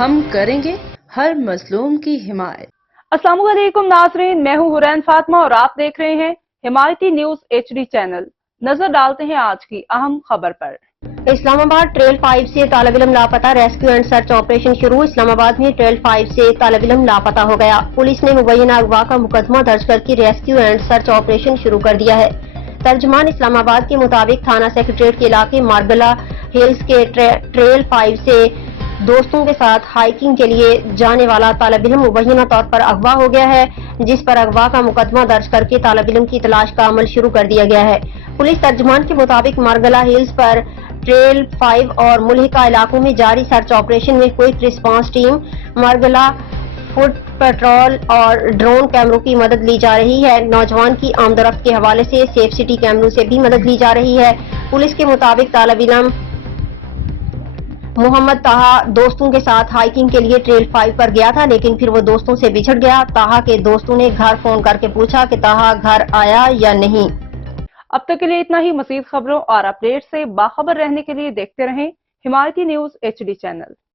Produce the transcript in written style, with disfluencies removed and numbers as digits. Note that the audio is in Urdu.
ہم کریں گے ہر مظلوم کی حمایت۔ السلام علیکم ناظرین، میں ہوں حورین فاطمہ اور آپ دیکھ رہے ہیں حمایتی نیوز HD چینل۔ نظر ڈالتے ہیں آج کی اہم خبر پر۔ اسلام آباد ٹریل 5 سے طالب علم لاپتہ، ریسکیو اینڈ سرچ آپریشن شروع۔ اسلام آباد میں ٹریل 5 سے طالب علم لاپتہ ہو گیا۔ پولیس نے مبینہ اغوا کا مقدمہ درج کر کے ریسکیو اینڈ سرچ آپریشن شروع کر دیا ہے۔ ترجمان اسلام آباد کے مطابق تھانہ سیکریٹریٹ کے علاقے مارگلہ ہلز کے ٹریل 5 سے دوستوں کے ساتھ ہائیکنگ کے لیے جانے والا طالب علم مبینہ طور پر اغوا ہو گیا ہے، جس پر اغوا کا مقدمہ درج کر کے طالب علم کی تلاش کا عمل شروع کر دیا گیا ہے۔ پولیس ترجمان کے مطابق مارگلہ ہلز پر ٹریل 5 اور ملحقہ علاقوں میں جاری سرچ آپریشن میں quick response team, Margalla foot patrol اور ڈرون کیمروں کی مدد لی جا رہی ہے۔ نوجوان کی آمد و رفت کے حوالے سے سیف سٹی کیمروں سے بھی مدد لی جا رہی ہے۔ پولیس کے مطابق طالب علم محمد طہا دوستوں کے ساتھ ہائیکنگ کے لیے ٹریل 5 پر گیا تھا، لیکن پھر وہ دوستوں سے بچھڑ گیا۔ طہا کے دوستوں نے گھر فون کر کے پوچھا کہ طہا گھر آیا یا نہیں۔ اب تک کے لیے اتنا ہی۔ مزید خبروں اور اپڈیٹ سے باخبر رہنے کے لیے دیکھتے رہیں حمایتی نیوز HD چینل۔